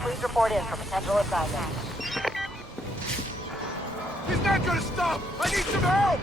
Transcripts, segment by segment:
Please report in for potential assignment. He's not gonna stop! I need some help!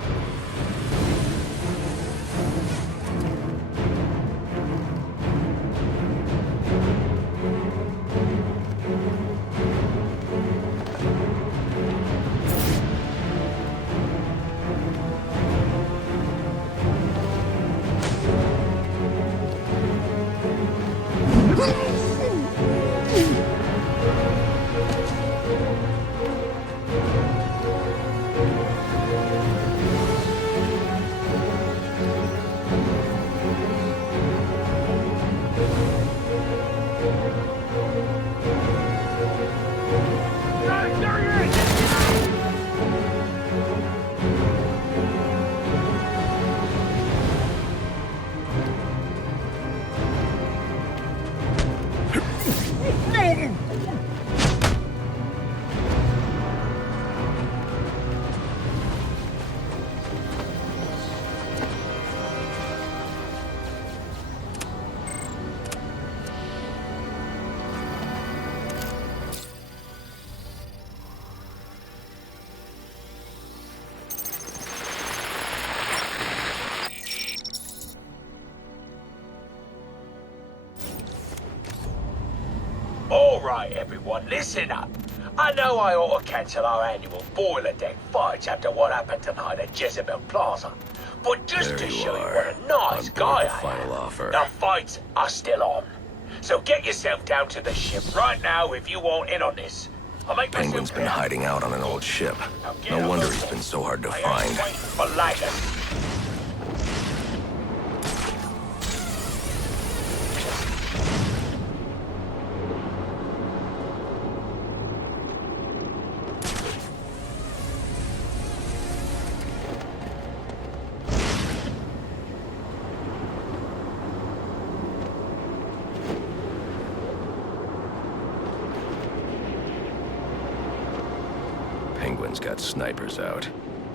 Alright everyone, listen up. I know I ought to cancel our annual boiler deck fights after what happened tonight at Jezebel Plaza. But just There to you show you are, what a nice on board guy the I final am, offer. the fights are still on. So get yourself down to the ship right now if you want in on this. I'll make myself Penguin's been clear. hiding out on an old ship. Now get No on wonder the he's boat. been so hard to I ain't find. waiting for laggers. Penguin's got snipers out.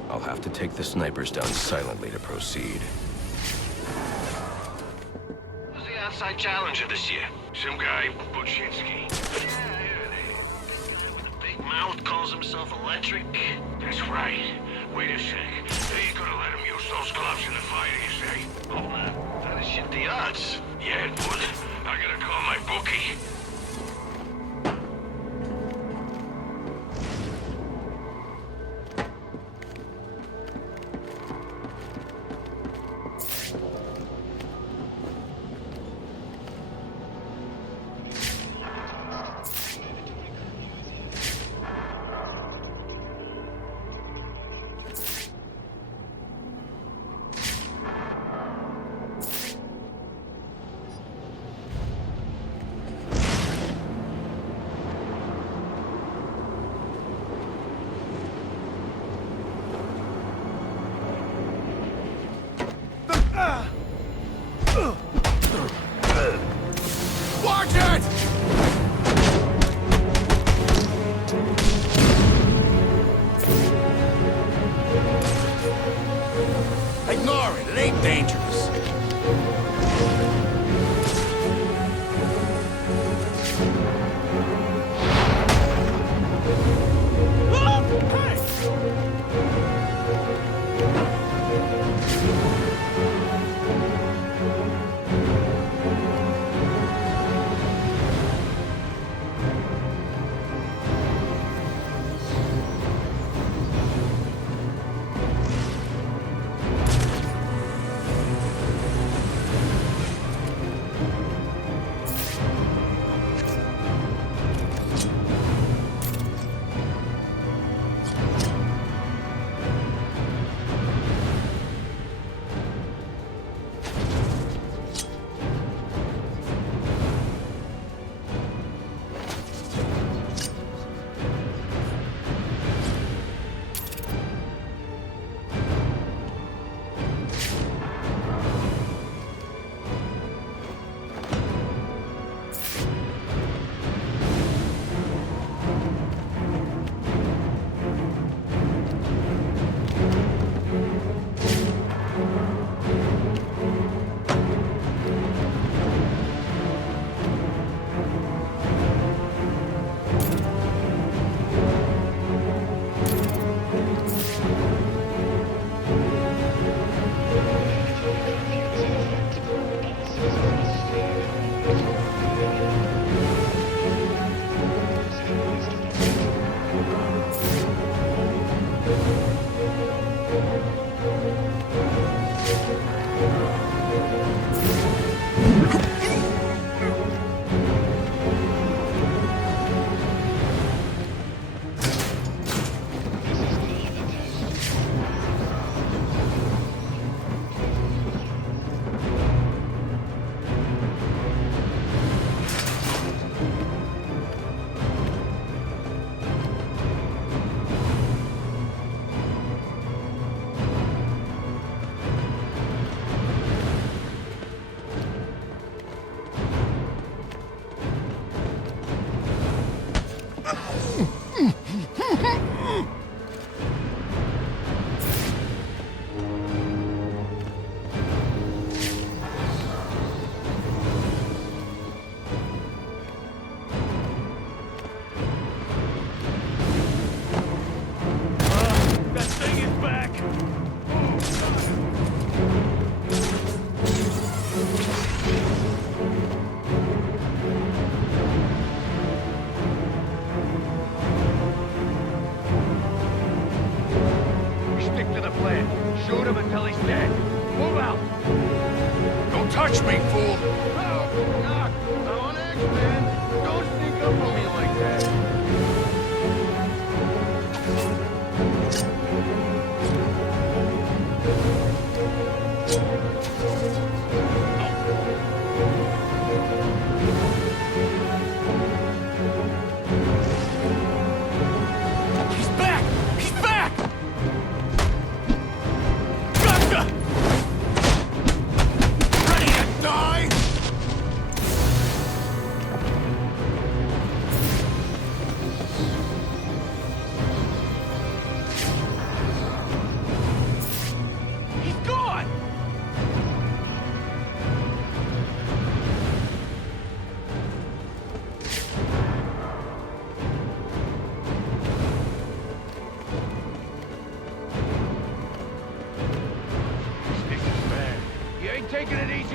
I'll have to take the snipers down silently to proceed. Who's the outside challenger this year? Some guy, Buczynski. Yeah, this guy with a big mouth calls himself electric. That's right. Wait a sec. They ain't gonna let him use those gloves in the fight, you say? Oh, man. That'd shit the odds. Yeah, it would. I gotta call my bookie. Watch it! Ignore it, it ain't dangerous.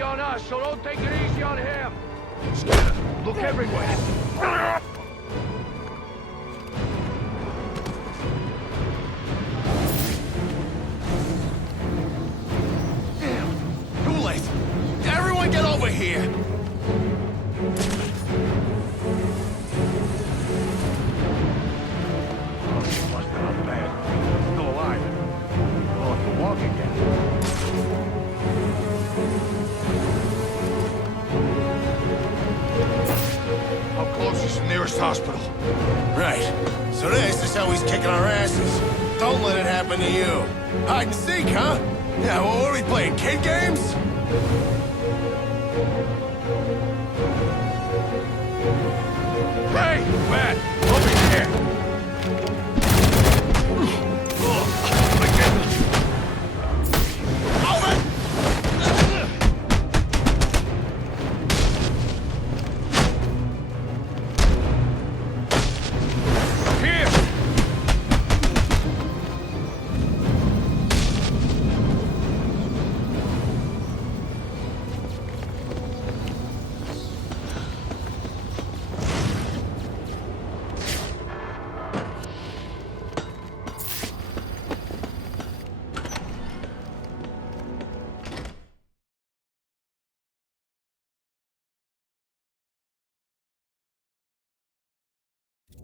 on us, so don't take it easy on him. Look everywhere. Damn, too late. Everyone get over here. Busted up bad. Still alive. Well, to walk again. How close is the nearest hospital? Right. So this is how he's kicking our asses. Don't let it happen to you. Hide and seek, huh? Yeah, well, what are we playing, kid games? Hey, Matt, over here.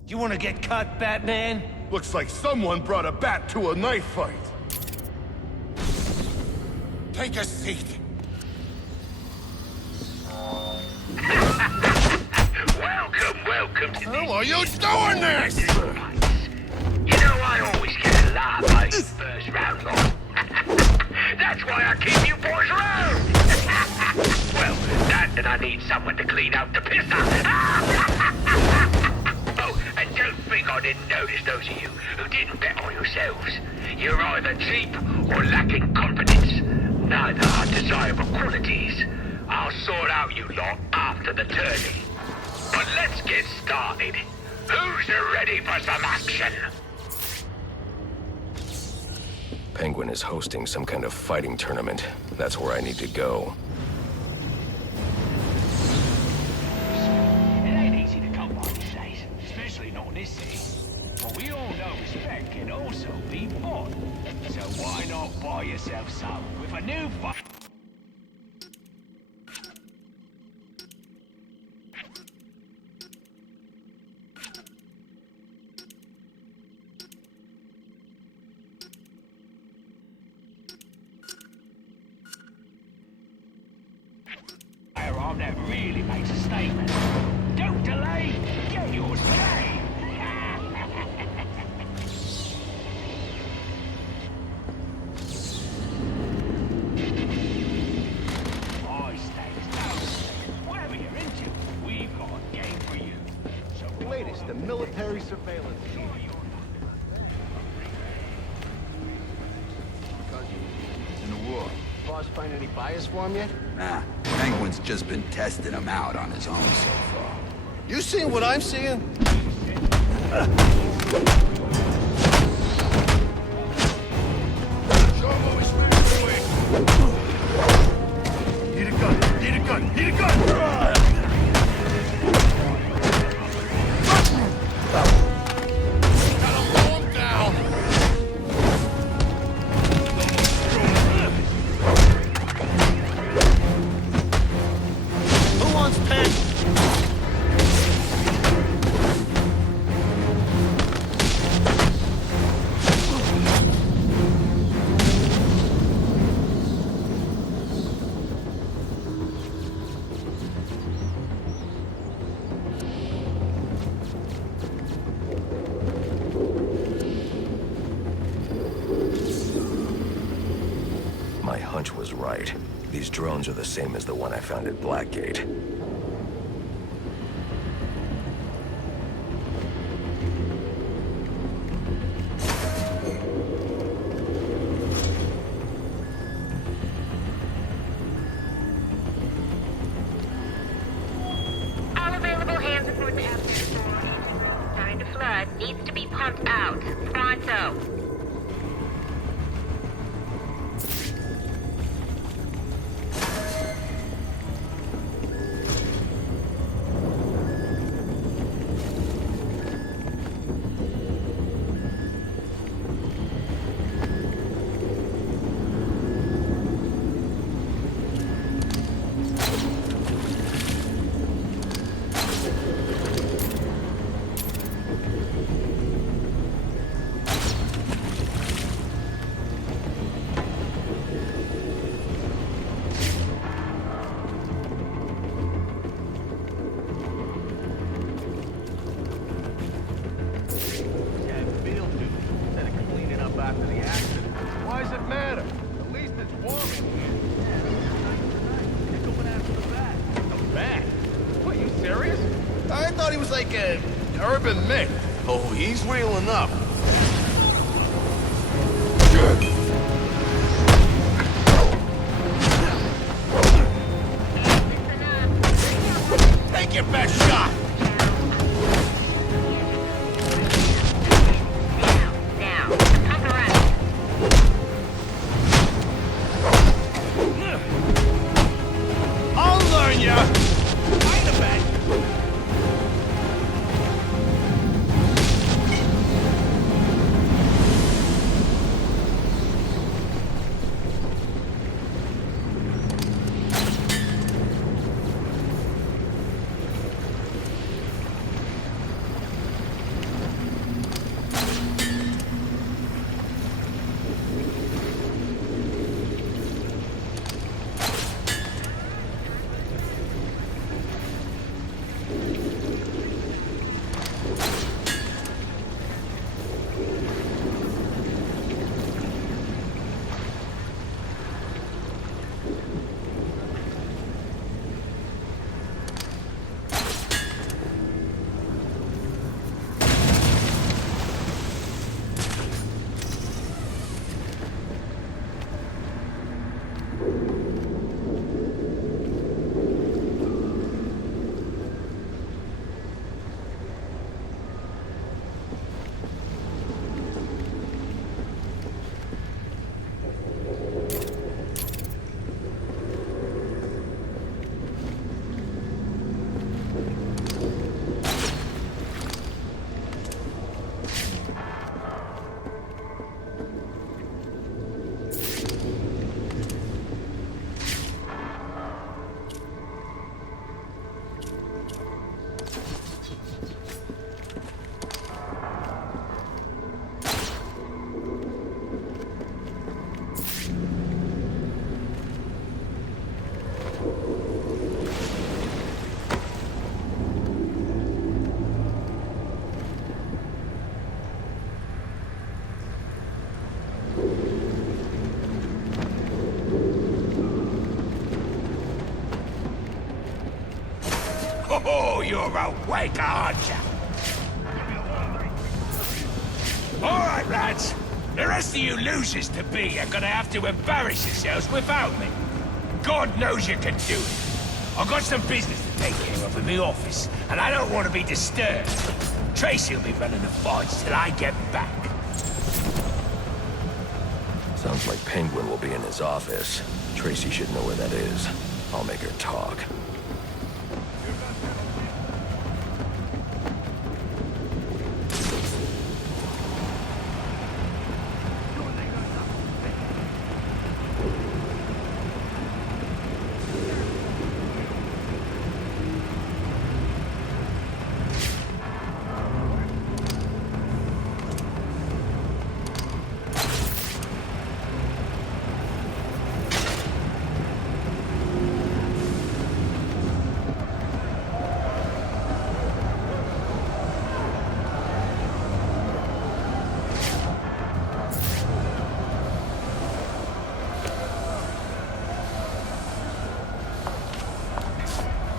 You wanna get cut, Batman? Looks like someone brought a bat to a knife fight. Take a seat. Welcome to How are you doing this? You know I always get a laugh out of the first round lot. That's why I keep you boys around. Well, that and I need someone to clean out the pisser. Oh, and don't think I didn't notice those of you who didn't bet on yourselves. You're either cheap or lacking competence. Neither are desirable qualities. I'll sort out you lot after the tourney. But let's get started. Who's ready for some action? Penguin is hosting some kind of fighting tournament. That's where I need to go. It ain't easy to come by these days, especially not in this city. But we all know respect can also be bought. So why not buy yourself some with a new fight? Firearm that really makes a statement. Don't delay, get yours today. High stakes, low stakes, whatever you're into, we've got a game for you. So Latest in military surveillance. In the war. Boss find any bias for him yet? Nah, Penguin's just been testing him out on his own so far. You seeing what I'm seeing? Show him what we stand away. Need a gun, need a gun, need a gun! Gotta blow him down. Who wants pen? My hunch was right. These drones are the same as the one I found at Blackgate. All available hands report to after storage. Starting to flood. Needs to be pumped out. Pronto. After the accident. Why does it matter? At least it's warm in here. You're going after the bat. The bat? What, you serious? I thought he was like an urban myth. Oh, he's real enough. Take your best shot! Oh, you're awake, aren't you? All right, lads. The rest of you losers-to-be are gonna have to embarrass yourselves without me. God knows you can do it. I've got some business to take care of in the office, and I don't want to be disturbed. Tracy will be running the fights till I get back. Sounds like Penguin will be in his office. Tracy should know where that is. I'll make her talk.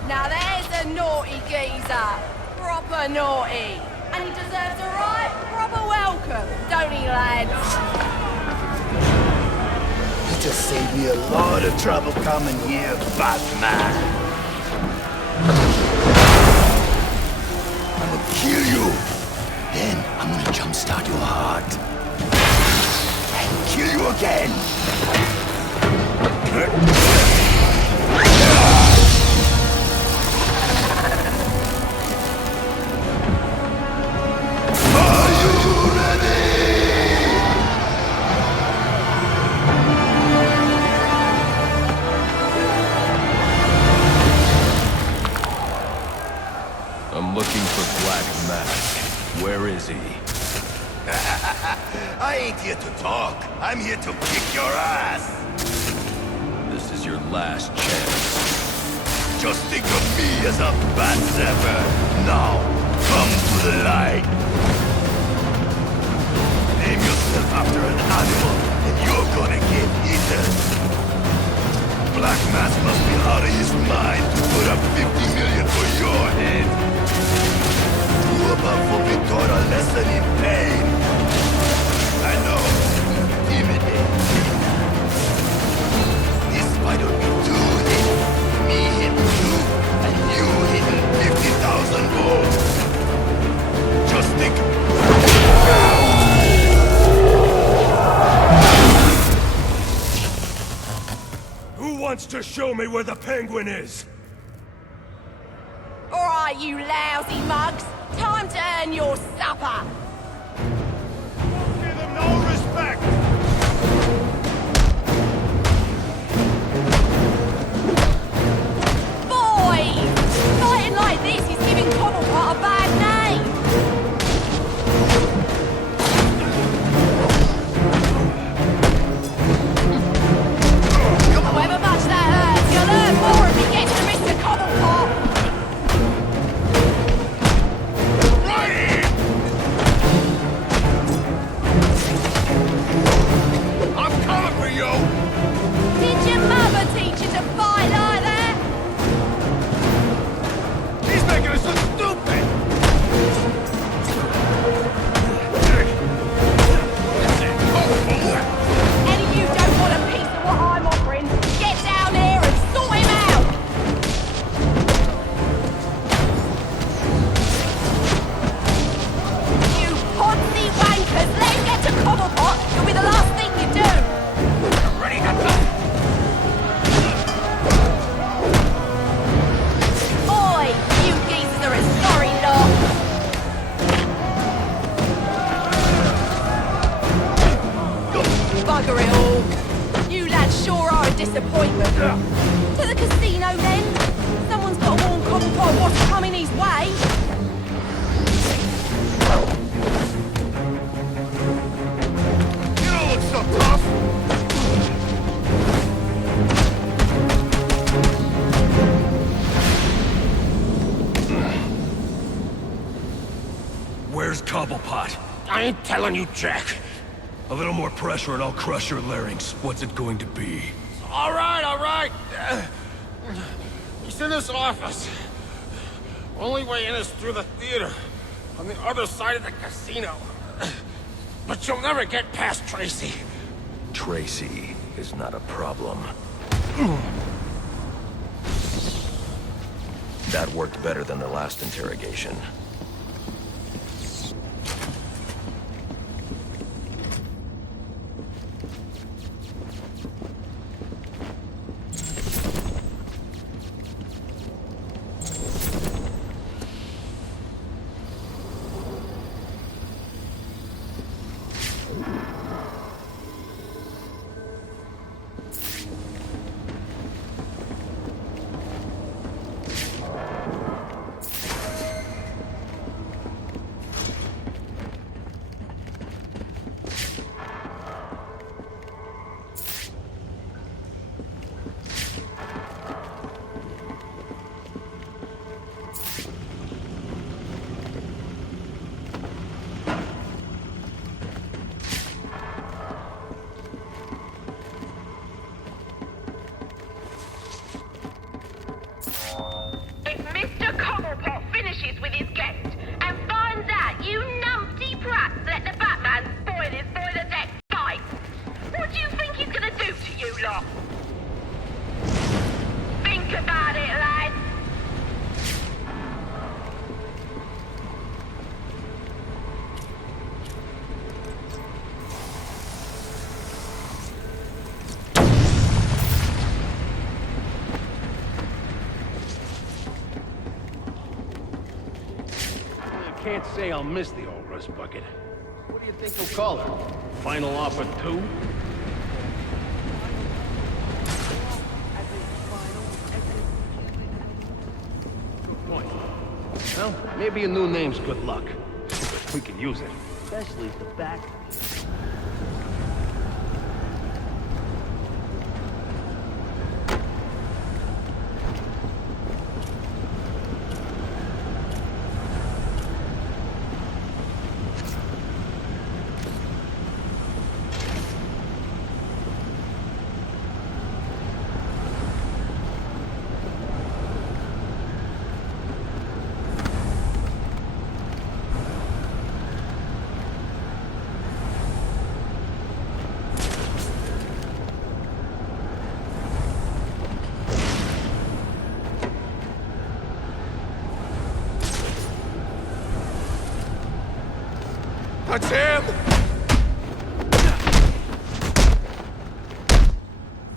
Now there's a naughty geezer. Proper naughty. And he deserves a right proper welcome, don't he, lads? You just saved me a lot of trouble coming here, Batman. I'm gonna kill you. Then I'm gonna jumpstart your heart. And kill you again. I'm looking for Black Mask. Where is he? I ain't here to talk. I'm here to kick your ass. This is your last chance. Just think of me as a bat zapper. Now, come to the light. Name yourself after an animal, and you're gonna get eaten. Black Mass must be out of his mind to put up 50 million for your head. You about fucking taught a lesson in pain. I know. Intimidate. This fight will be two hits. Me hitting you, and you hitting 50,000 more. Just think. Who wants to show me where the penguin is? All right, you lousy mugs. Time to earn your supper. Give them no respect! Boys! Fighting like this is giving Cobblepot a bad name. However much that hurts, you'll learn more if he gets to Mr. Cobblepot. I'm coming for you! Did your mother teach you to fight like that? He's making us look stupid! Any of you don't want a piece of what I'm offering, get down here and sort him out! You poncy wankers, let him get to Cobblepot, it'll be the last thing you do! Ready to go. Oi, you geezers are a sorry lot! Bugger it all! You lads sure are a disappointment. To the casino then? Someone's got to warn Cobblepot what's coming his way. You don't look so tough! Where's Cobblepot? I ain't telling you, Jack. A little more pressure and I'll crush your larynx. What's it going to be? All right. He's in his office. Only way in is through the theater, on the other side of the casino. But you'll never get past Tracy. Tracy is not a problem. That worked better than the last interrogation. If Mr. Cobblepot finishes with his guest and finds out you numpty prats let the Batman spoil his boiler-deck fight, what do you think he's gonna do to you lot? Think about it, lads. Can't say I'll miss the old rust bucket. What do you think he'll call her? Final offer 2? Good point. Well, maybe a new name's good luck. We can use it. Especially if the back... That's him!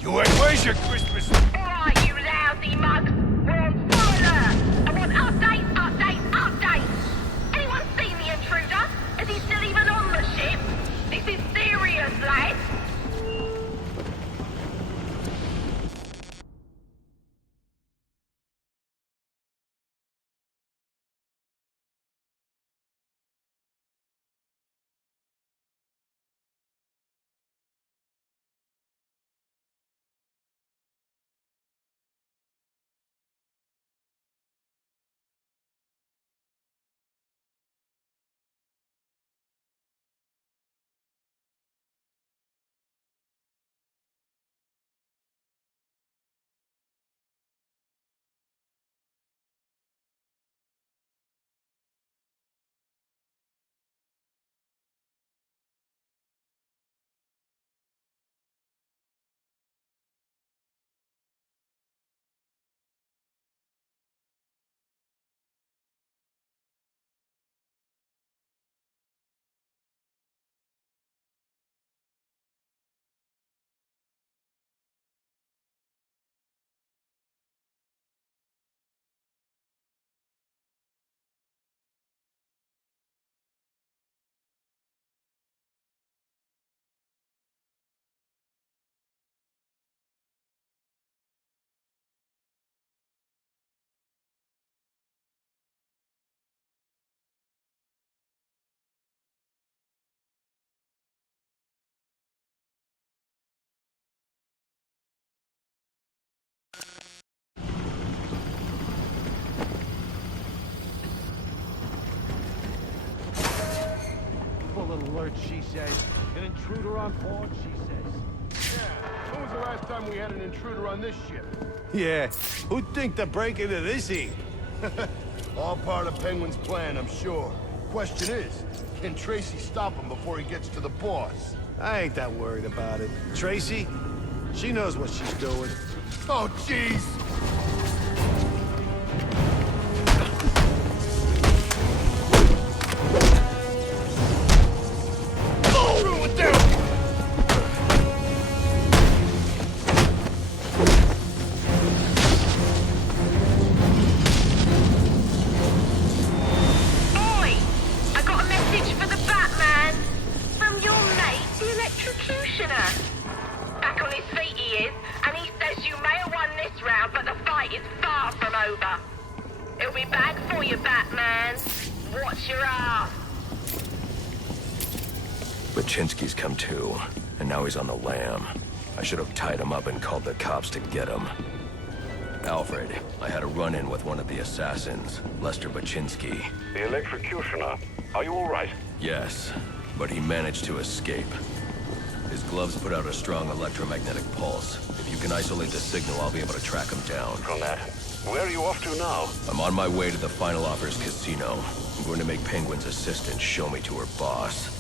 You ain't where's your Christmas? Alright, you lousy mugs. We're on full alert. I want updates, updates, updates. Anyone seen the intruder? Is he still even on the ship? This is serious, lads. Alert, she says. An intruder on board, she says. Yeah, when was the last time we had an intruder on this ship? Yeah, who'd think to break into this heap? All part of Penguin's plan, I'm sure. Question is, can Tracy stop him before he gets to the boss? I ain't that worried about it. Tracy, she knows what she's doing. Oh, jeez! Baczynski's come to, and now he's on the lam. I should have tied him up and called the cops to get him. Alfred, I had a run-in with one of the assassins, Lester Baczynski. The electrocutioner. Are you all right? Yes, but he managed to escape. His gloves put out a strong electromagnetic pulse. If you can isolate the signal, I'll be able to track him down. On that. Where are you off to now? I'm on my way to the Final Offers Casino. I'm going to make Penguin's assistant show me to her boss.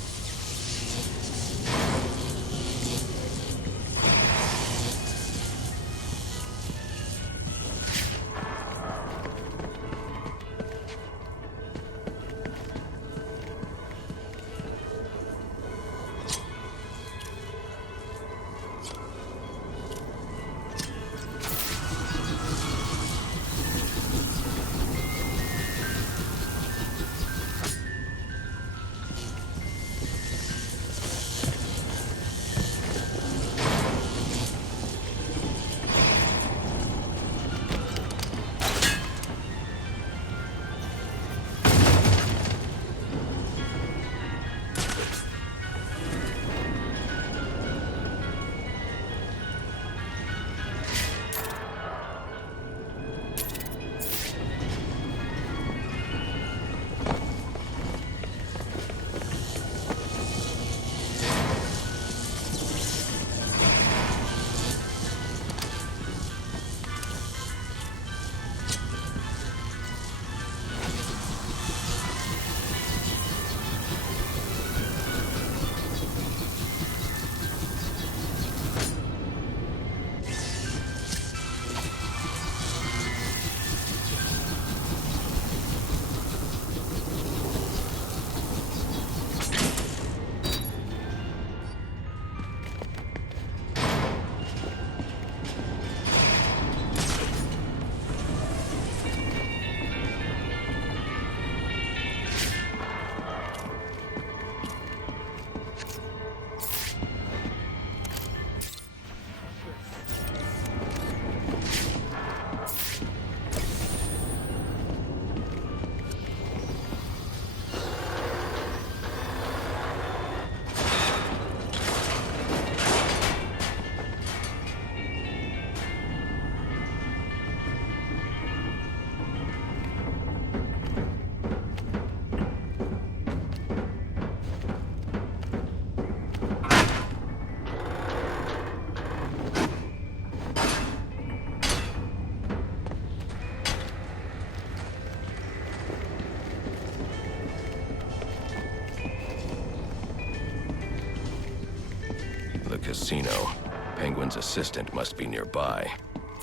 casino. Penguin's assistant must be nearby.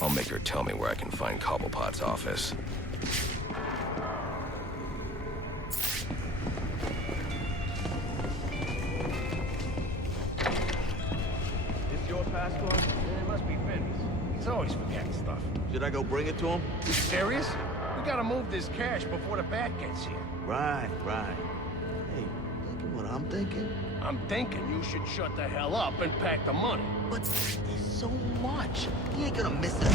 I'll make her tell me where I can find Cobblepot's office. This your passport? It must be Finn's. He's always forgetting stuff. Should I go bring it to him? You serious? We gotta move this cash before the bat gets here. Right. Hey, thinking what I'm thinking? I'm thinking you should shut the hell up and pack the money. But there's so much. He ain't gonna miss a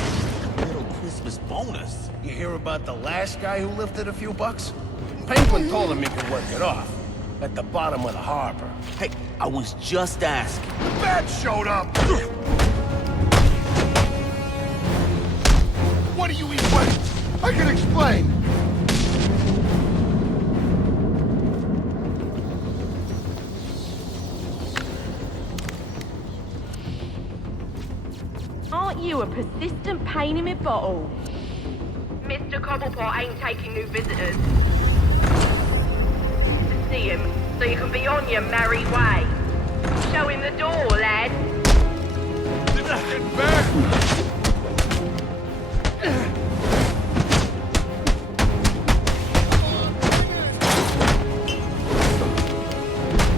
little Christmas bonus. You hear about the last guy who lifted a few bucks? Penguin told him he could work it off. At the bottom of the harbor. Hey, I was just asking. The bat showed up! What do you eat? Wait! I can explain! Aren't you a persistent pain in my bottle? Mr. Cobblepot ain't taking new visitors. See him, so you can be on your merry way. Show him the door, lad. Get back!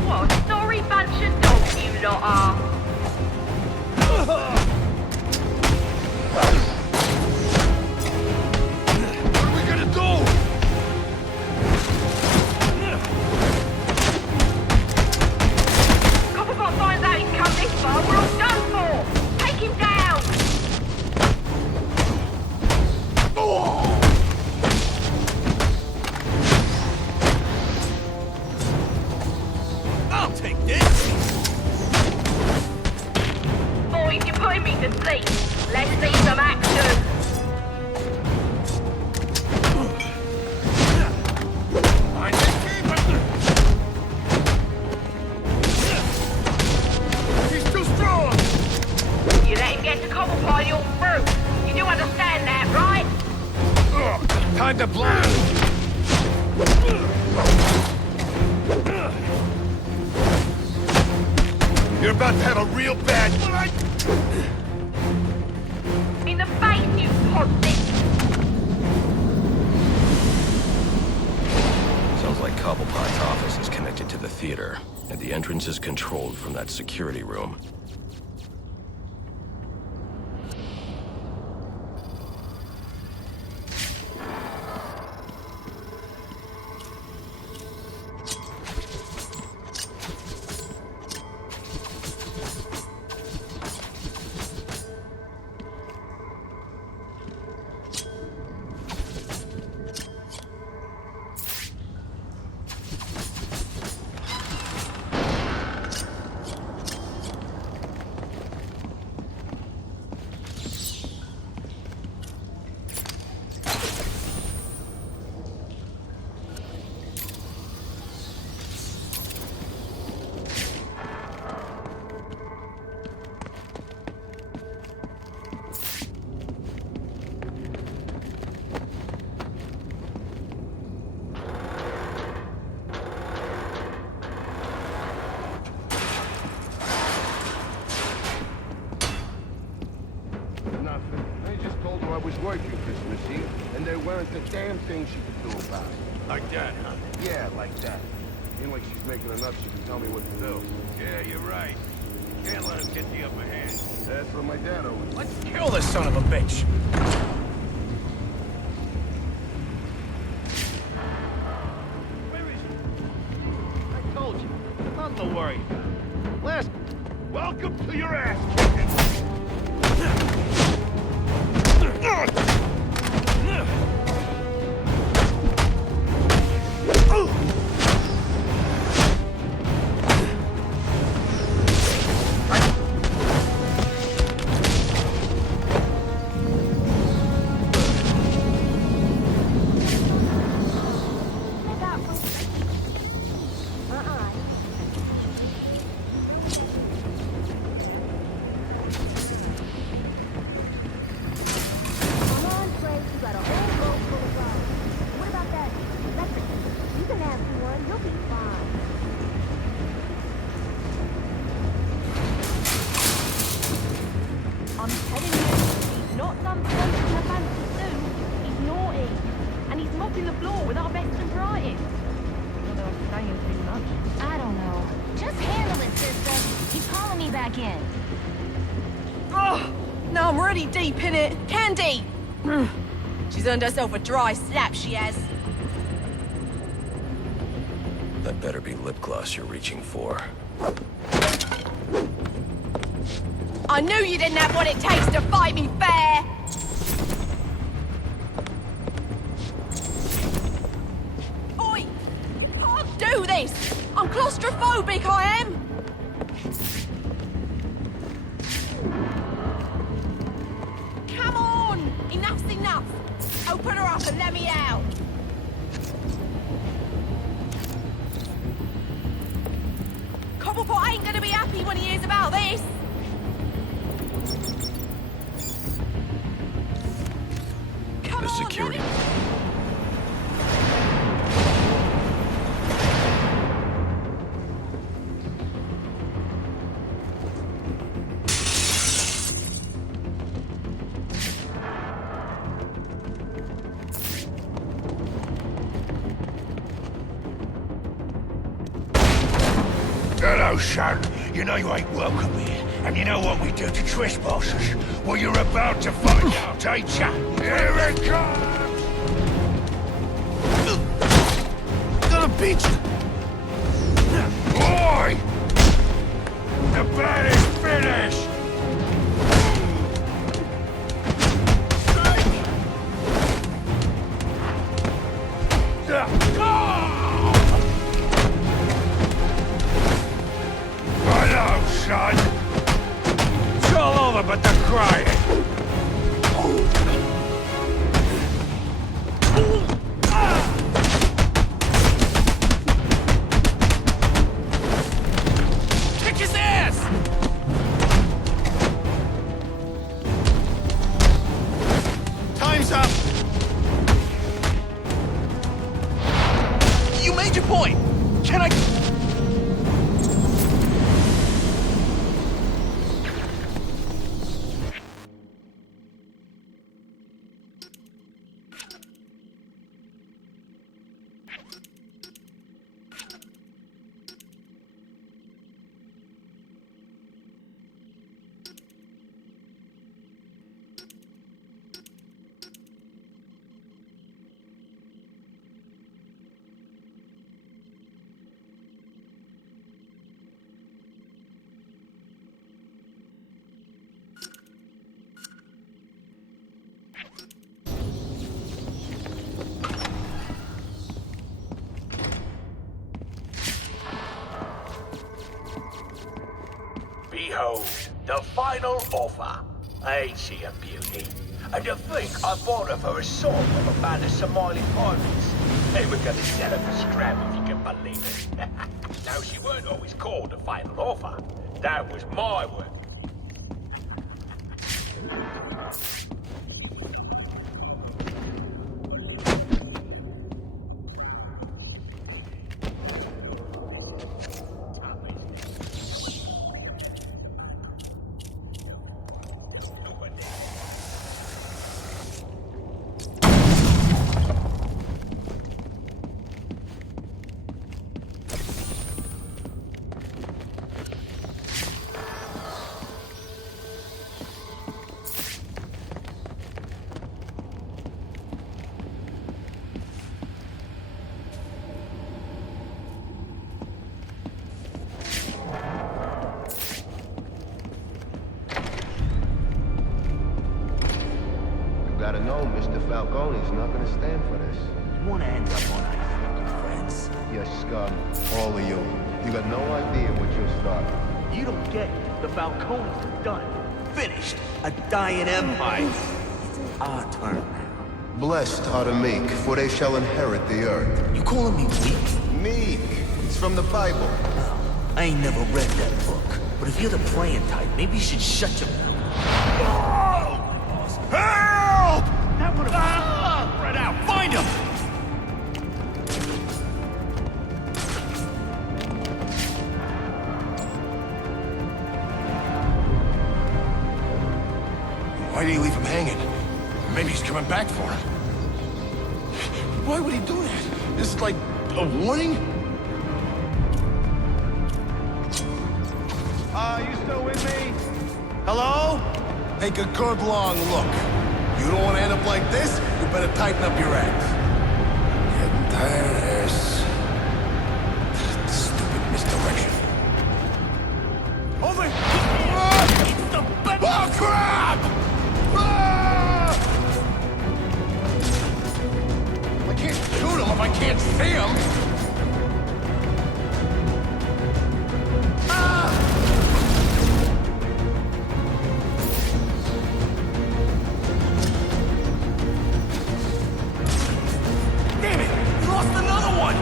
What a sorry bunch of dogs you lot are. What are we gonna do? Cobblepot finds out he's come this far, we're all done for. Take him down. I'll take this. Boys, you're putting me to sleep. Let's see some action. I just keep it. He's too strong! You let him get to Cobblepot, you're through. You do understand that, right? Time to blow. You're about to have a real bad... In the face, you podstick. Sounds like Cobblepot's office is connected to the theater, and the entrance is controlled from that security room. Nothing. I just told her I was working Christmas Eve, and there weren't a damn thing she could do about it. Like that, huh? Yeah, like that. Ain't like she's making enough she can tell me what to do. Yeah, you're right. Can't let him get the upper hand. That's what my dad always... Let's kill this son of a bitch. Where is he? I told you. Nothing to worry about. Last... Welcome to your ass kicking. Come on, back in. Oh, no, I'm already deep in it. Candy! She's earned herself a dry slap, she has. That better be lip gloss you're reaching for. I knew you didn't have what it takes to fight me fair! Oi! Can't do this! I'm claustrophobic, I am! Come on! Enough's enough! Open her up and let me out! Cobblepot ain't gonna be happy when he hears about this! Come The on, security. let me... Hello, son. You know you ain't welcome here. And you know what we do to trespassers? Well, you're about to find out, ain't ya? Here it comes! Gonna beat you! Boy! The bed is finished! Hello, son! It's all over but the crying! Kick his ass! Time's up! You made your point! Can I... Behold, the final offer. Ain't she a beauty? And to think I bought her for a song of a band of Somali pirates. They were gonna sell her for scrap if you can believe it. Now, she weren't always called the final offer. That was my work. Gotta know Mr. Falcone's not gonna stand for this. You wanna end up on our fucking friends? You scum. All of you. You got no idea what you're starting. You don't get it. The Falcones are done. Finished. A dying empire. It's our turn now. Blessed are the meek, for they shall inherit the earth. You calling me weak? Meek. It's from the Bible. Well, I ain't never read that book. But if you're the praying type, maybe you should shut your mouth. Help! That would have... Spread out! Find him! Why did he leave him hanging? Maybe he's coming back for him. Why would he do that? This is like a warning? You still with me? Take a good long look. You don't want to end up like this, you better tighten up your act. Getting tired of this. Stupid misdirection. Over! Oh, crap! Ah! I can't shoot him if I can't see him. Damn it! We lost another one!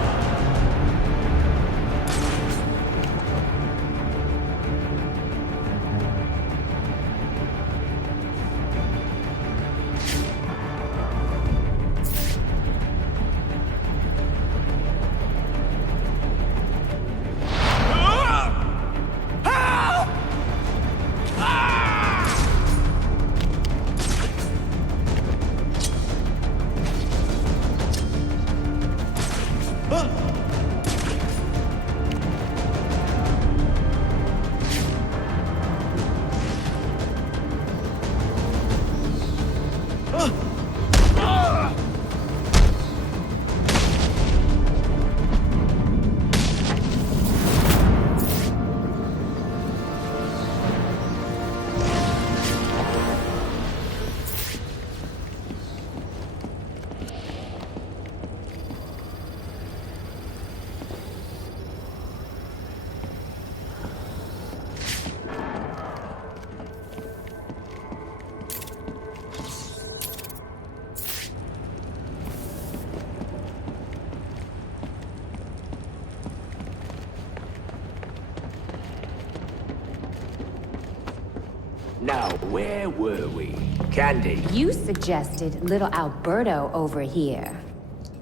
Now, where were we? Candy. You suggested little Alberto over here.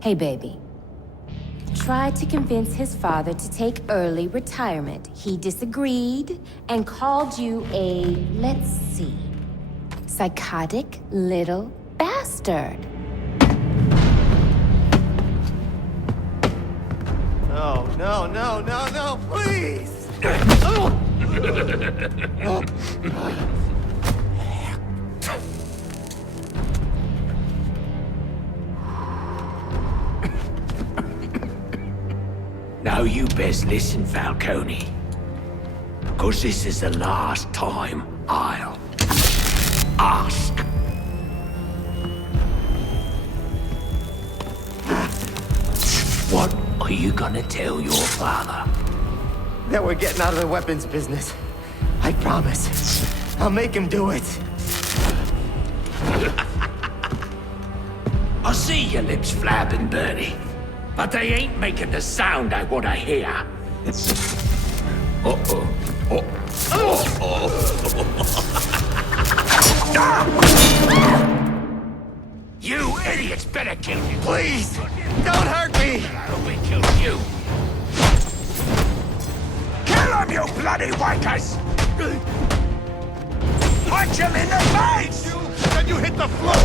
Hey, baby. Tried to convince his father to take early retirement. He disagreed and called you a, let's see, psychotic little bastard. No, no, no, no, no, please! Now you best listen, Falcone. 'Cause this is the last time I'll ask. What are you gonna tell your father? That we're getting out of the weapons business. I promise. I'll make him do it. I see your lips flapping, Bernie. But they ain't making the sound I want to hear. Uh-oh. You idiots better kill me. Please, don't hurt me. I'll be killing you. Kill him, you bloody wankers! Punch him in the face! Then you hit the floor!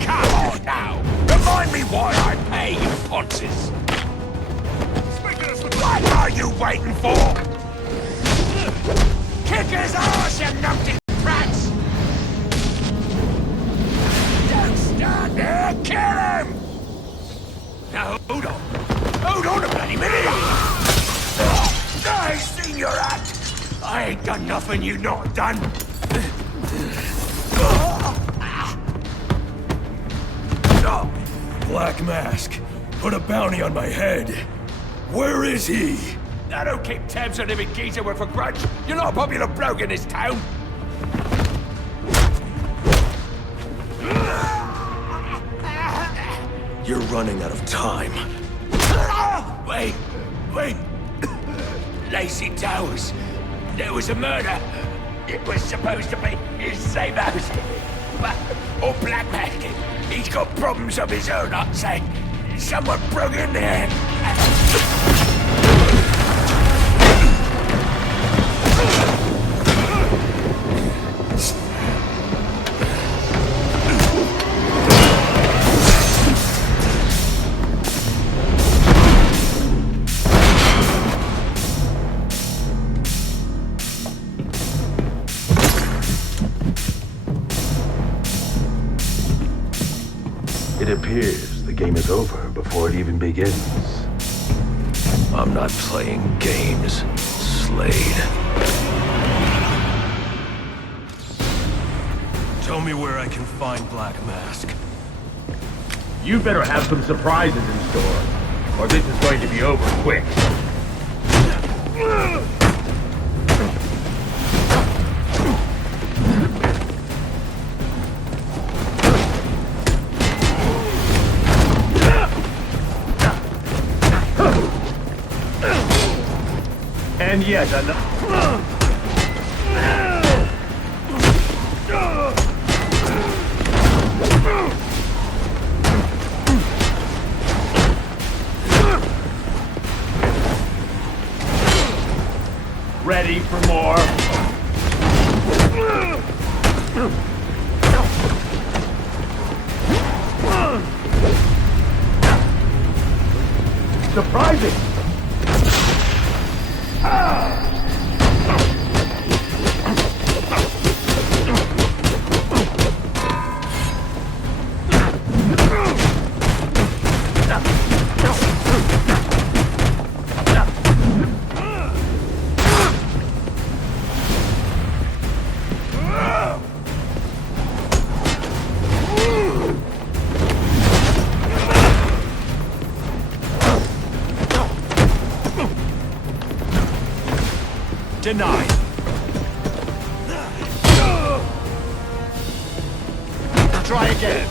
Come on now! Remind me why I pay you ponces! What are you waiting for? Kick his ass, you numpty brats! Don't stand there! Kill him! Now hold on! Hold on a bloody minute! I seen your act! I ain't done nothing you not done! Black Mask. Put a bounty on my head. Where is he? I don't keep tabs on every geezer with a grudge. You're not a popular bloke in this town. You're running out of time. Wait. Lacey Towers. There was a murder. It was supposed to be his same house. But, Black Mask, he's got problems of his own, I'd say. Someone broke in there. appears the game is over before it even begins. I'm not playing games, Slade. Tell me where I can find Black Mask. You better have some surprises in store, or this is going to be over quick. And yet another... Ready for more? Surprising! Denied. Try again.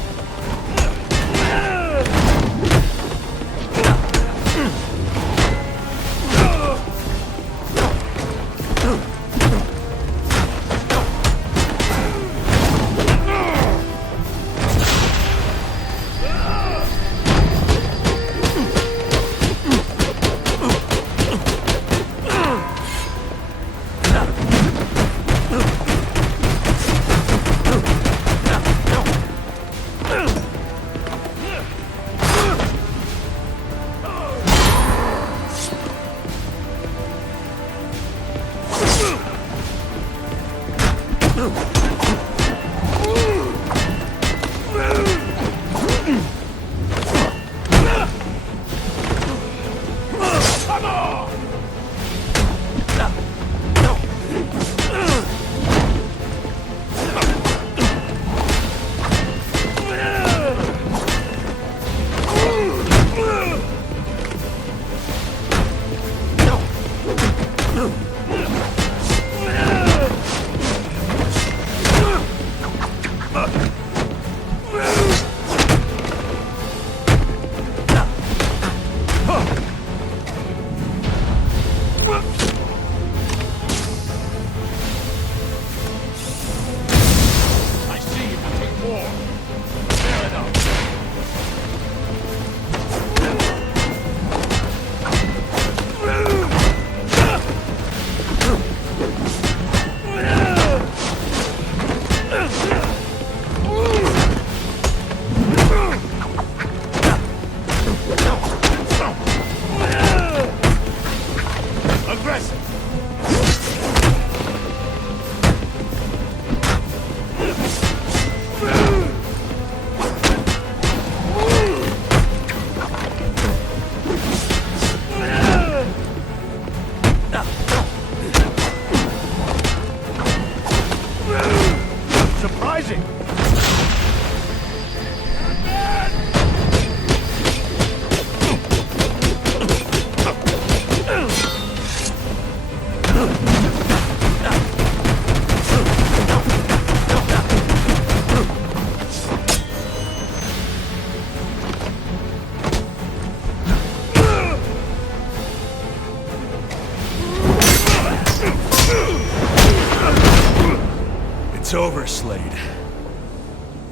It's over, Slade.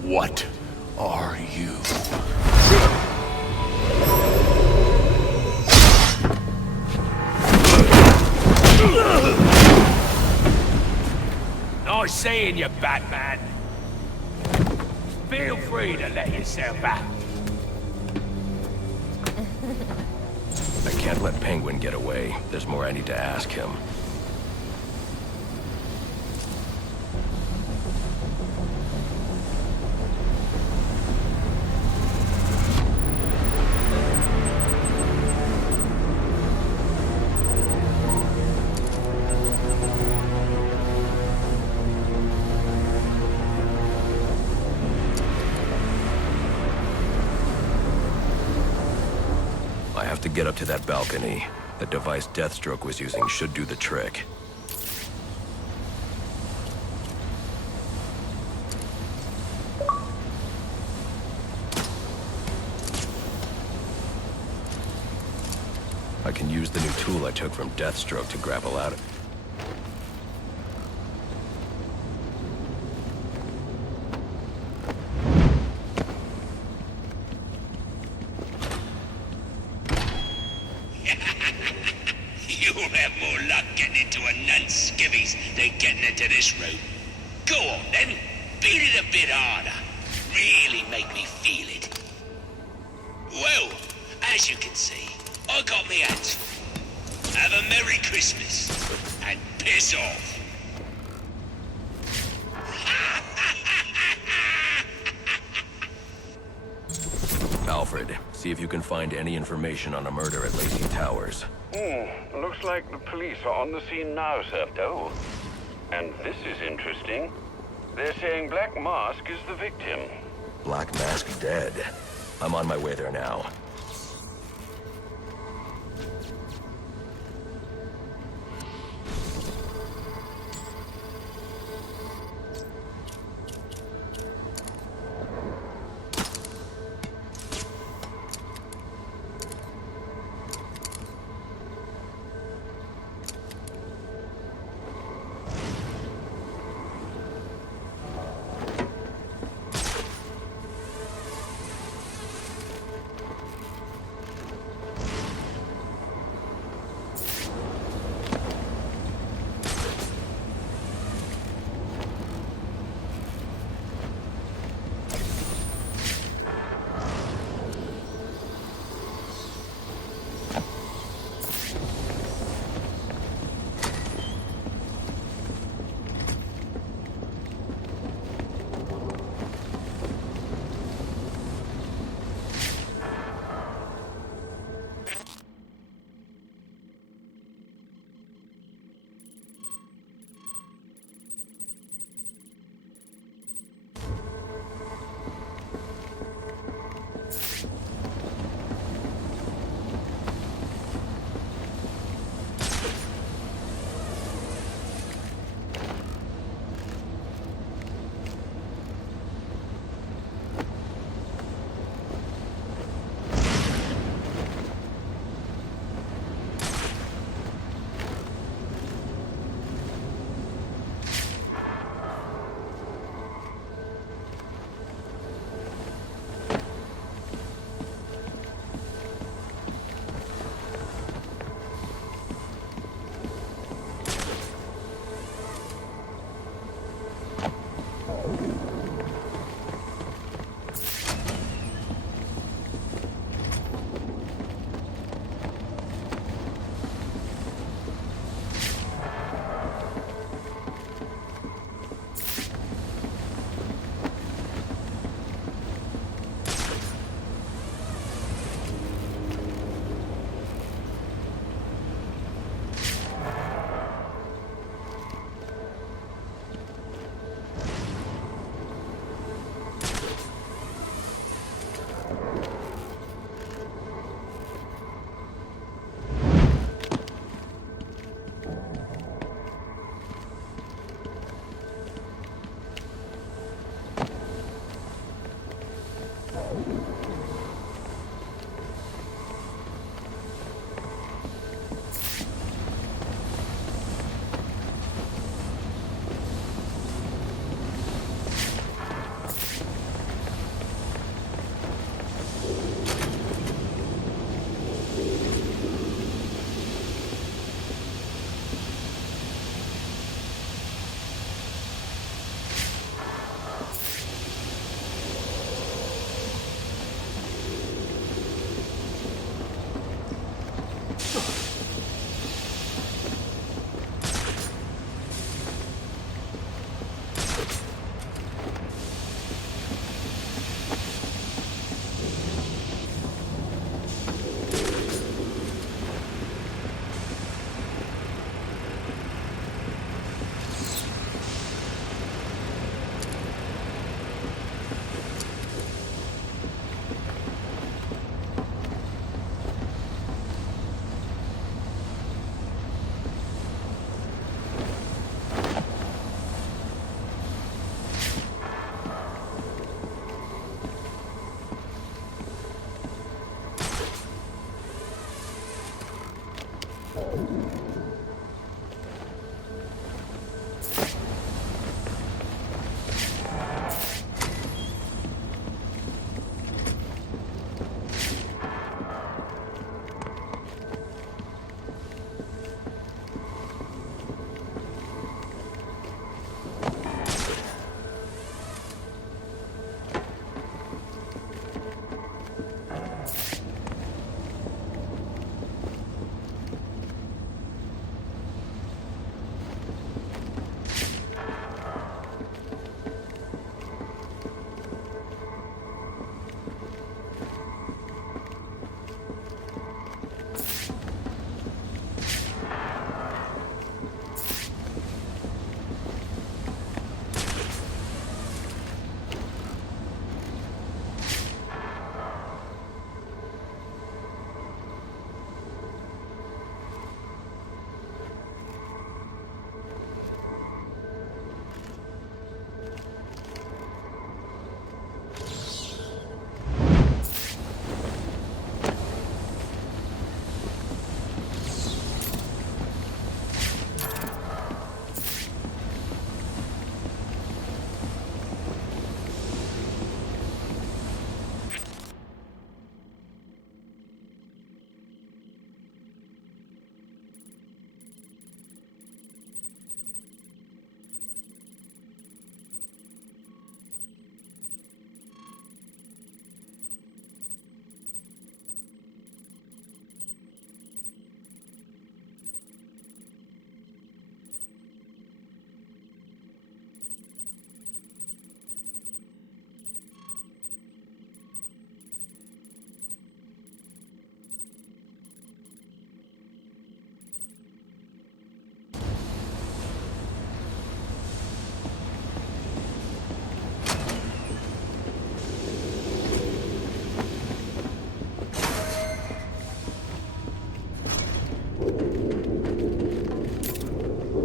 What are you? Nice seeing you, Batman. Feel free to let yourself out. I can't let Penguin get away. There's more I need to ask him. get up to that balcony. The device Deathstroke was using should do the trick. I can use the new tool I took from Deathstroke to grapple out of... You'll have more luck getting into a nun's skivvies than getting into this room. Go on then, beat it a bit harder. Really make me feel it. Well, as you can see, I got me hands full. Have a Merry Christmas, and piss off. Alfred, see if you can find any information on a murder at Lacey Towers. Looks like the police are on the scene now, sir. Oh, and this is interesting. They're saying Black Mask is the victim. Black Mask dead. I'm on my way there now.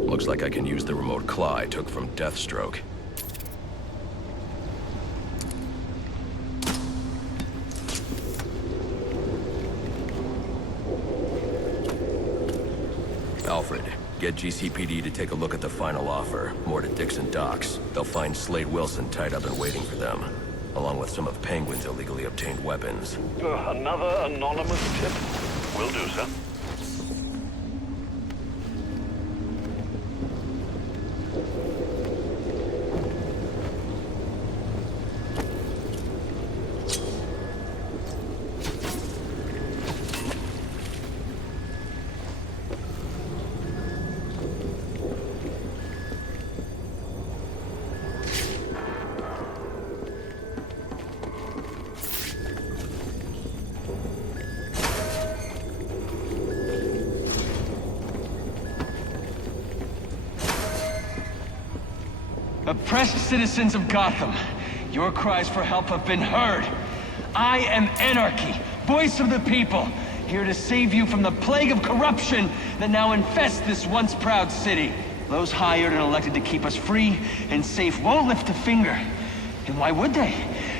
Looks like I can use the remote claw I took from Deathstroke. Alfred, get GCPD to take a look at the final offer, more to Dixon Docks. They'll find Slade Wilson tied up and waiting for them, along with some of Penguin's illegally obtained weapons. Another anonymous tip? Will do, sir. Oppressed citizens of Gotham, your cries for help have been heard. I am Anarchy, voice of the people, here to save you from the plague of corruption that now infests this once proud city. Those hired and elected to keep us free and safe won't lift a finger. And why would they?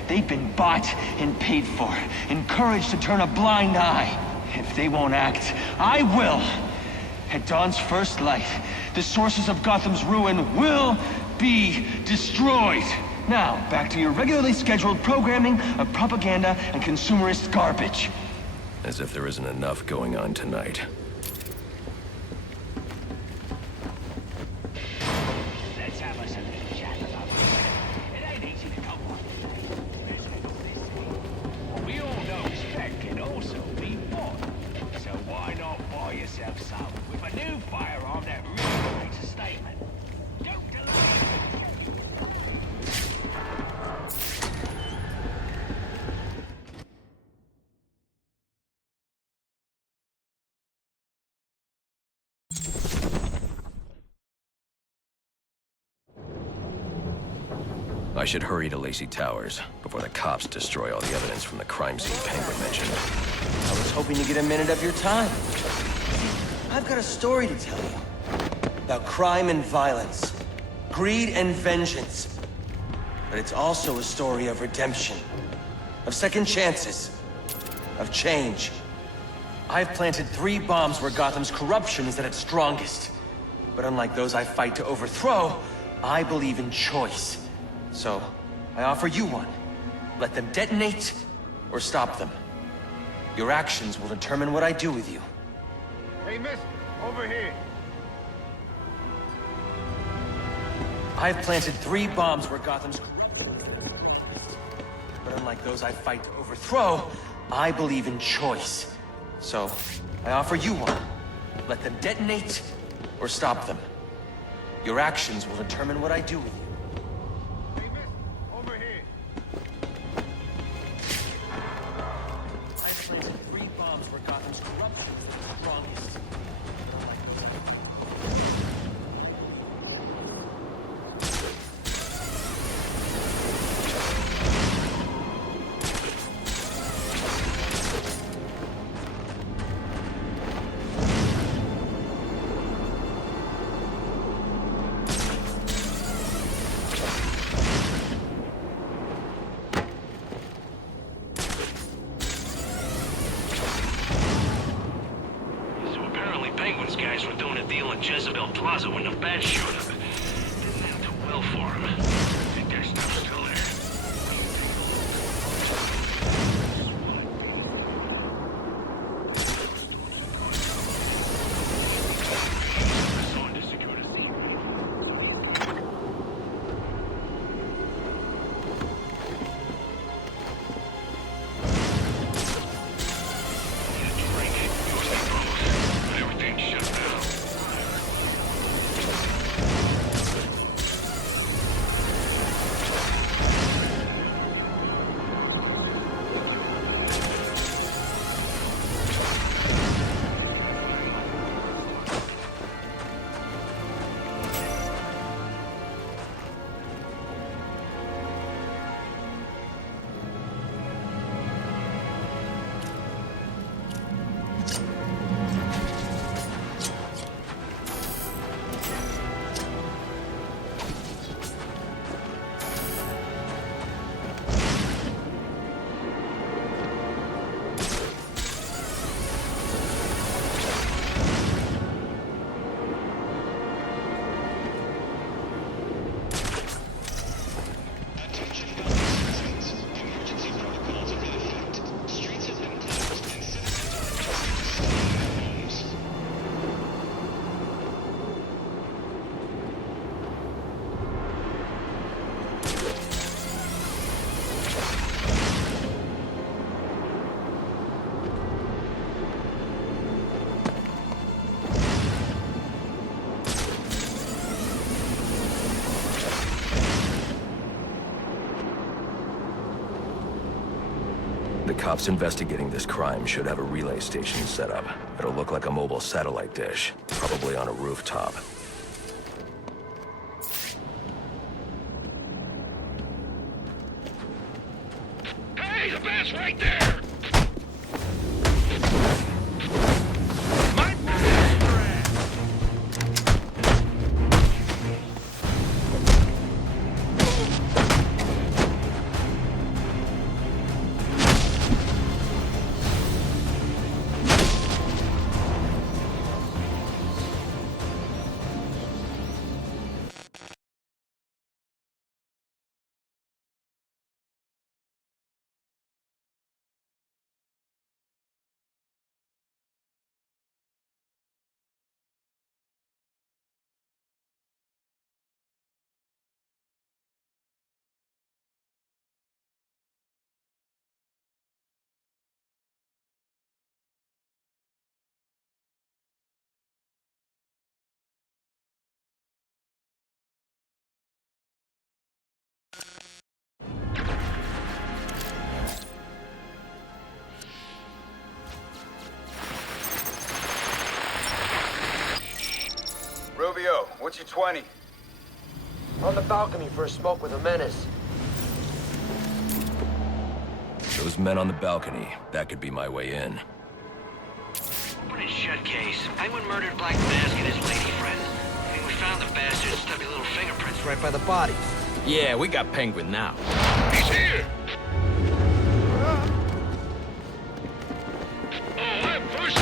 They've been bought and paid for, encouraged to turn a blind eye. If they won't act, I will. At dawn's first light, the sources of Gotham's ruin will be destroyed. Now, back to your regularly scheduled programming of propaganda and consumerist garbage. As if there isn't enough going on tonight. Let's have us a little chat about it. It ain't easy to come on. We all know spec can also be bought. So why not buy yourself some with a new firearm that really makes a statement? Don't delay. I should hurry to Lacey Towers before the cops destroy all the evidence from the crime scene Penguin mentioned. I was hoping to get a minute of your time. I've got a story to tell you. About crime and violence. Greed and vengeance. But it's also a story of redemption. Of second chances. Of change. I've planted 3 bombs where Gotham's corruption is at its strongest. But unlike those I fight to overthrow, I believe in choice. So, I offer you one. Let them detonate, or stop them. Your actions will determine what I do with you. Hey, mister, over here. I've planted 3 bombs where Gotham's corruption. But unlike those I fight to overthrow, I believe in choice. So, I offer you one. Let them detonate, or stop them. Your actions will determine what I do with you. Hey, mister, over here. I planted 3 bombs where Gotham's corruption is the strongest. Penguins guys were doing a deal in Jezebel Plaza when the bats showed up. Didn't end too well for them. I think their stuff's still there. The cops investigating this crime should have a relay station set up. It'll look like a mobile satellite dish, probably on a rooftop. Hey, the bat's right there! Rubio, what's your 20? On the balcony for a smoke with a menace. Those men on the balcony, that could be my way in. Open and shut case. Penguin murdered Black Mask and his lady friend. I mean, we found the bastard's stubby little fingerprints right by the bodies. Yeah, we got Penguin now. He's here! Oh, I'm first.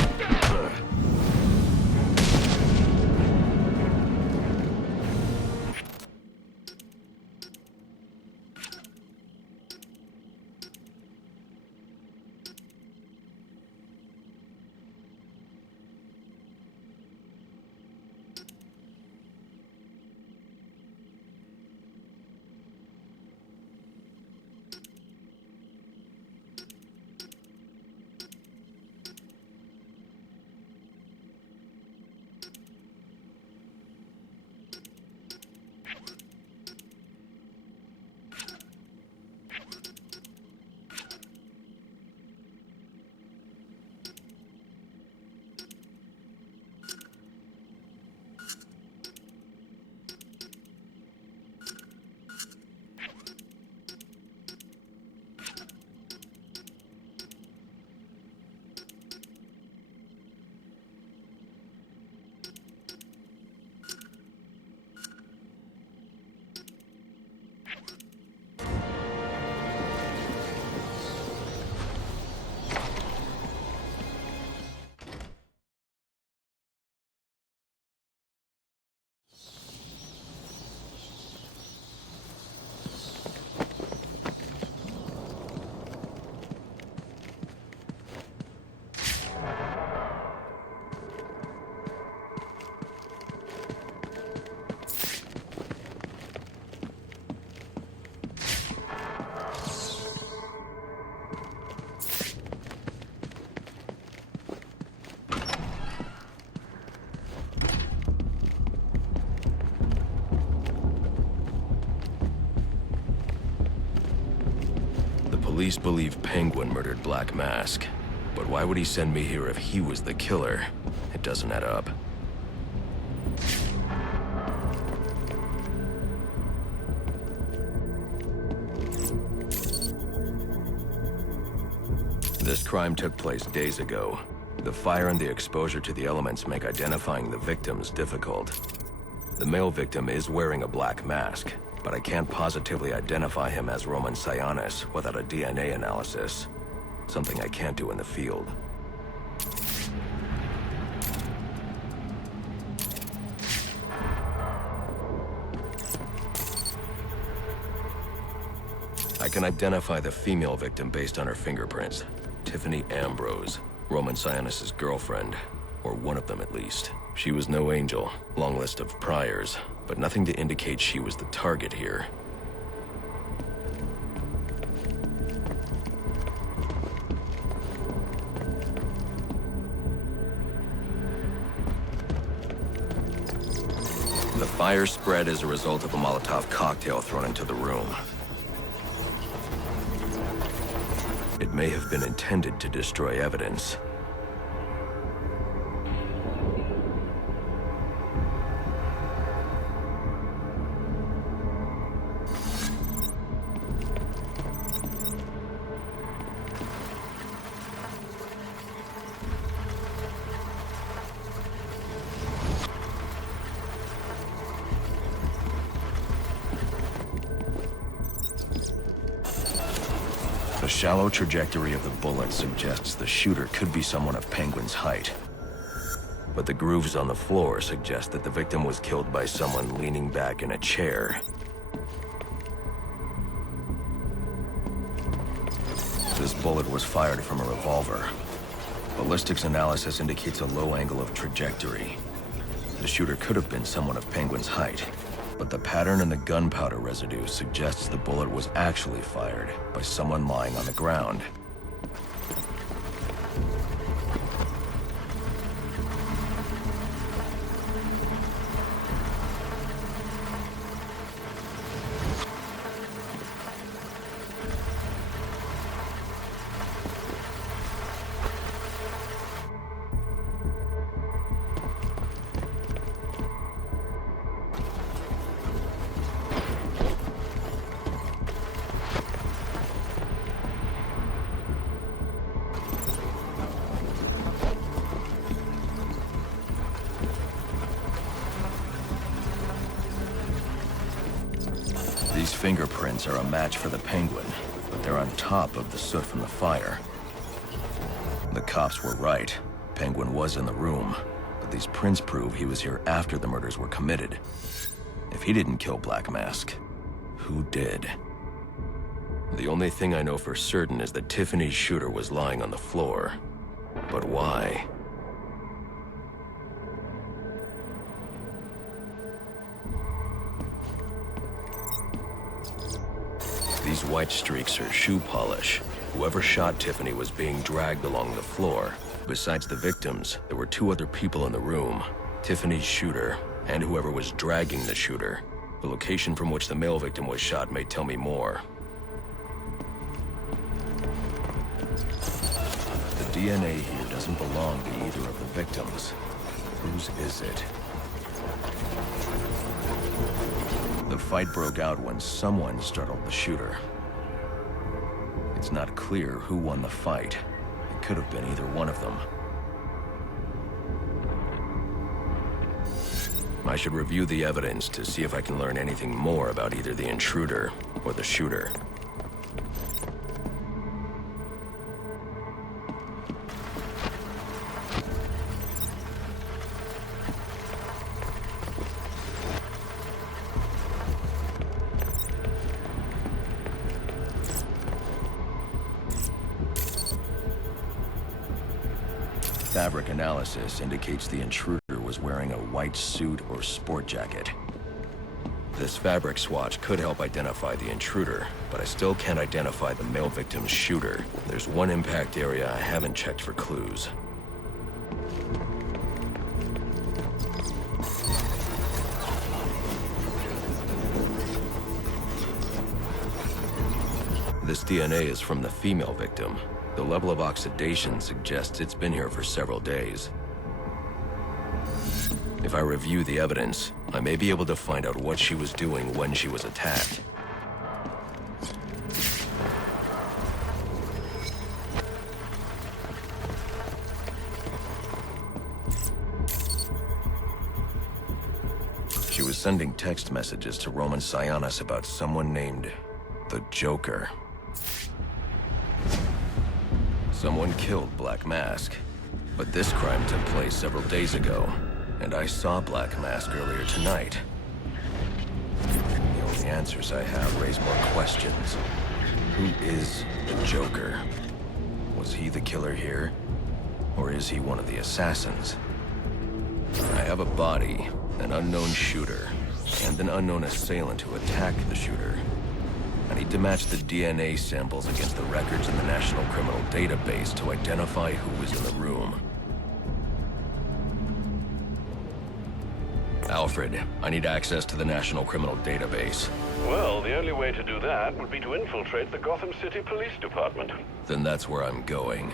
police believe Penguin murdered Black Mask. But why would he send me here if he was the killer? It doesn't add up. This crime took place days ago. The fire and the exposure to the elements make identifying the victims difficult. The male victim is wearing a black mask, but I can't positively identify him as Roman Sionis without a DNA analysis. Something I can't do in the field. I can identify the female victim based on her fingerprints. Tiffany Ambrose, Roman Sionis' girlfriend, or one of them at least. She was no angel, long list of priors, but nothing to indicate she was the target here. The fire spread as a result of a Molotov cocktail thrown into the room. It may have been intended to destroy evidence. The shallow trajectory of the bullet suggests the shooter could be someone of Penguin's height. But the grooves on the floor suggest that the victim was killed by someone leaning back in a chair. This bullet was fired from a revolver. Ballistics analysis indicates a low angle of trajectory. The shooter could have been someone of Penguin's height. But the pattern in the gunpowder residue suggests the bullet was actually fired by someone lying on the ground. These fingerprints are a match for the Penguin, but they're on top of the soot from the fire. The cops were right. Penguin was in the room, but these prints prove he was here after the murders were committed. If he didn't kill Black Mask, who did? The only thing I know for certain is that Tiffany's shooter was lying on the floor. But why? These white streaks are shoe polish. Whoever shot Tiffany was being dragged along the floor. Besides the victims, there were two other people in the room. Tiffany's shooter, and whoever was dragging the shooter. The location from which the male victim was shot may tell me more. The DNA here doesn't belong to either of the victims. Whose is it? The fight broke out when someone startled the shooter. It's not clear who won the fight. It could have been either one of them. I should review the evidence to see if I can learn anything more about either the intruder or the shooter. Fabric analysis indicates the intruder was wearing a white suit or sport jacket. This fabric swatch could help identify the intruder, but I still can't identify the male victim's shooter. There's one impact area I haven't checked for clues. This DNA is from the female victim. The level of oxidation suggests it's been here for several days. If I review the evidence, I may be able to find out what she was doing when she was attacked. She was sending text messages to Roman Sionis about someone named the Joker. Someone killed Black Mask, but this crime took place several days ago, and I saw Black Mask earlier tonight. The only answers I have raise more questions. Who is the Joker? Was he the killer here? Or is he one of the assassins? I have a body, an unknown shooter, and an unknown assailant who attacked the shooter. I need to match the DNA samples against the records in the National Criminal Database to identify who was in the room. Alfred, I need access to the National Criminal Database. Well, the only way to do that would be to infiltrate the Gotham City Police Department. Then that's where I'm going.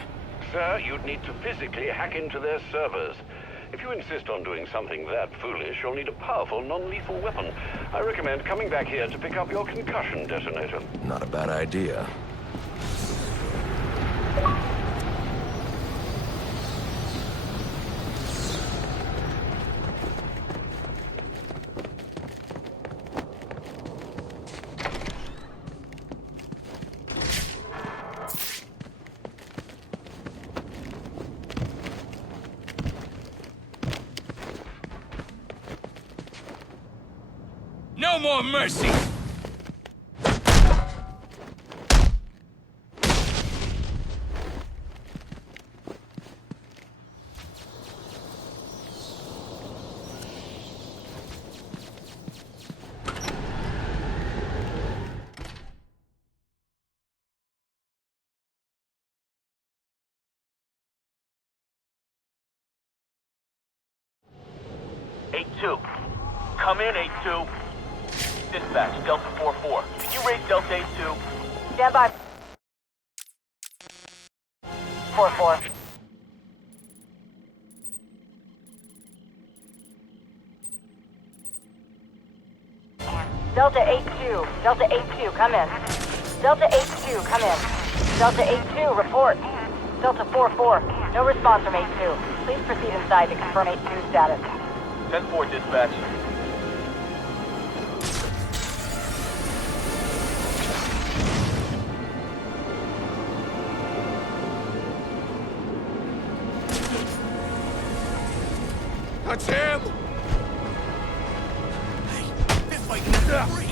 Sir, you'd need to physically hack into their servers. If you insist on doing something that foolish, you'll need a powerful, non-lethal weapon. I recommend coming back here to pick up your concussion detonator. Not a bad idea. No more mercy! Come in, 8-2. Dispatch, Delta 4-4. Can you raise Delta 8-2? Stand by. 4-4. Delta 8-2. Delta 8-2, come in. Delta 8-2, come in. Delta 8-2, report. Delta 4-4, no response from 8-2. Please proceed inside to confirm 8-2 status. 10-4, dispatch. That's him! Hey, they're fighting at the break!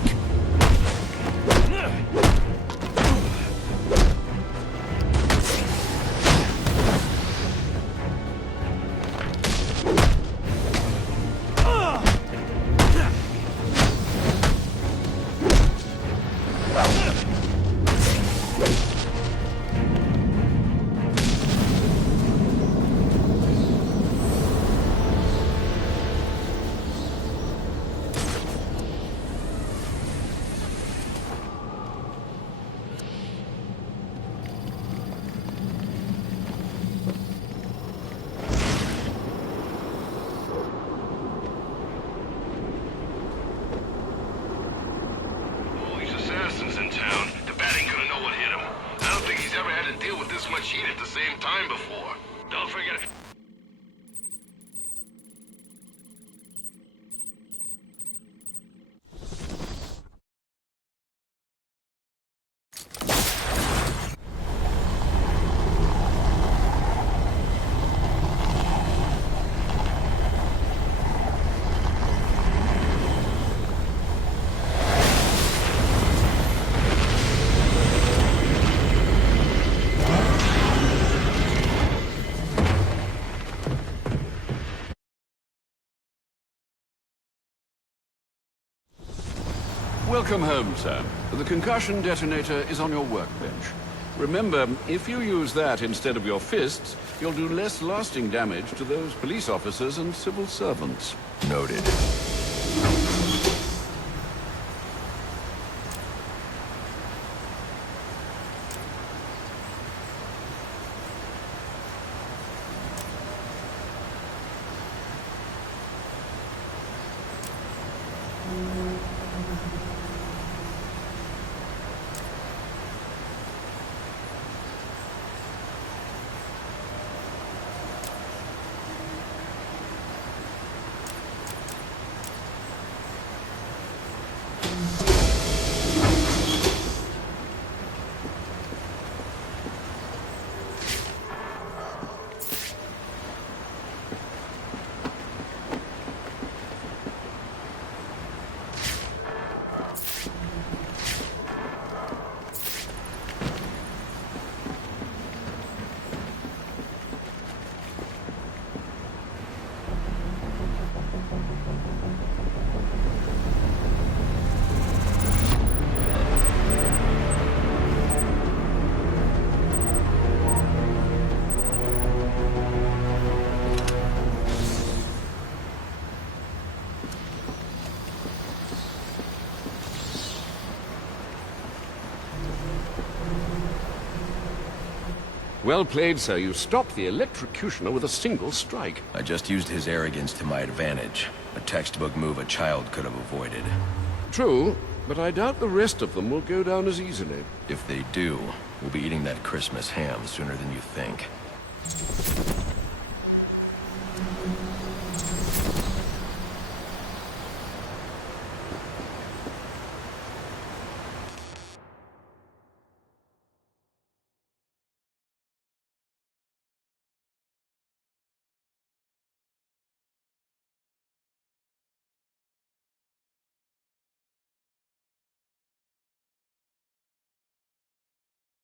in town. The bat ain't gonna know what hit him. I don't think he's ever had to deal with this much heat at the same time before. Don't forget it. Welcome home, sir. The concussion detonator is on your workbench. Remember, if you use that instead of your fists, you'll do less lasting damage to those police officers and civil servants. Noted. Well played, sir. You stopped the electrocutioner with a single strike. I just used his arrogance to my advantage. A textbook move a child could have avoided. True, but I doubt the rest of them will go down as easily. If they do, we'll be eating that Christmas ham sooner than you think.